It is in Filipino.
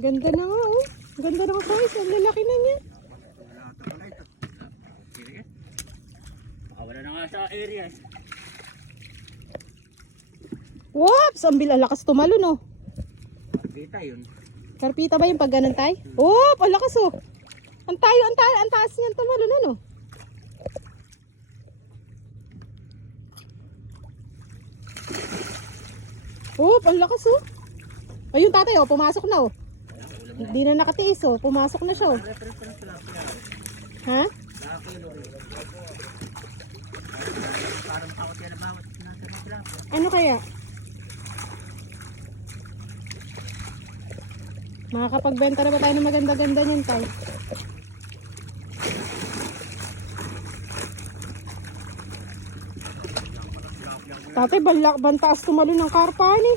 Ganda na nga oh. Ganda na nga guys. Ang lalaki na niya. Wala na nga sa area eh. Whoops! Ang lakas tumalon oh. Kita yun. Karpita ba yung pag ganun tay? Oh, ang lakas oh. Ang taas niyan tumalon ano. Oh, ang lakas oh. Ayun tatay oh, pumasok na oh. Hindi na nakatiis oh, pumasok na siya oh. Ha? Ano kaya? Makakapagbenta na ba tayo ng maganda-ganda niyan tayo? Tatay, bantaas tumalon ng karpa ni.